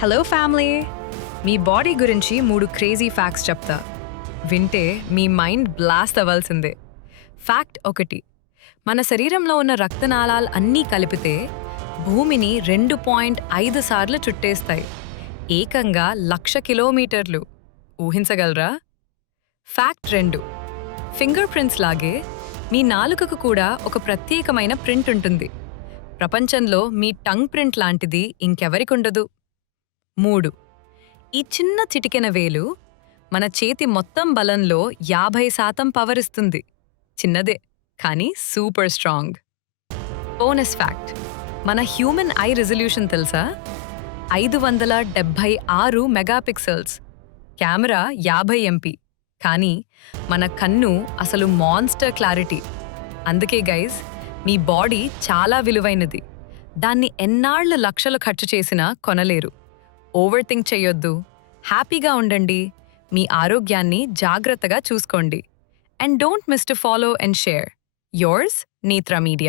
Hello family! మీ body గురించి 3 crazy facts చెప్తా. వింటే మీ మైండ్ బ్లాస్ట్ అవ్వాల్సిందే. ఫ్యాక్ట్ 1. మన శరీరంలో ఉన్న రక్తనాళాలు అన్నీ కలిపితే భూమిని 2.5 సార్లు చుట్టేస్తాయి. ఏకంగా 1,00,000 కిలోమీటర్లు. ఊహించగలరా? ఫ్యాక్ట్ 2. ఫింగర్ ప్రింట్స్ లాగే మీ నాలుకకు కూడా ఒక ప్రత్యేకమైన ప్రింట్ ఉంటుంది. ప్రపంచంలో మీ టంగ్ ప్రింట్ లాంటిది ఇంకెవరికుండదు. 3. ఈ చిన్న చిటికెన వేలు మన చేతి మొత్తం బలంలో 50% పవర్ ఇస్తుంది. చిన్నదే, కానీ సూపర్ స్ట్రాంగ్. బోనస్ ఫ్యాక్ట్: మన హ్యూమన్ ఐ రిజల్యూషన్ తెలుసా? 576 మెగాపిక్సెల్స్. Camera 50 MP. కానీ మన కన్ను అసలు మాన్స్టర్ క్లారిటీ. అందుకే గైస్, మీ బాడీ చాలా విలువైనది. దాన్ని ఎన్నాళ్లు లక్షలు ఖర్చు చేసినా కొనలేరు. ఓవర్ థింక్ చెయ్యొద్దు. హ్యాపీగా ఉండండి. మీ ఆరోగ్యాన్ని జాగ్రత్తగా చూసుకోండి. And don't miss to follow and share. Yours, నేత్ర మీడియా.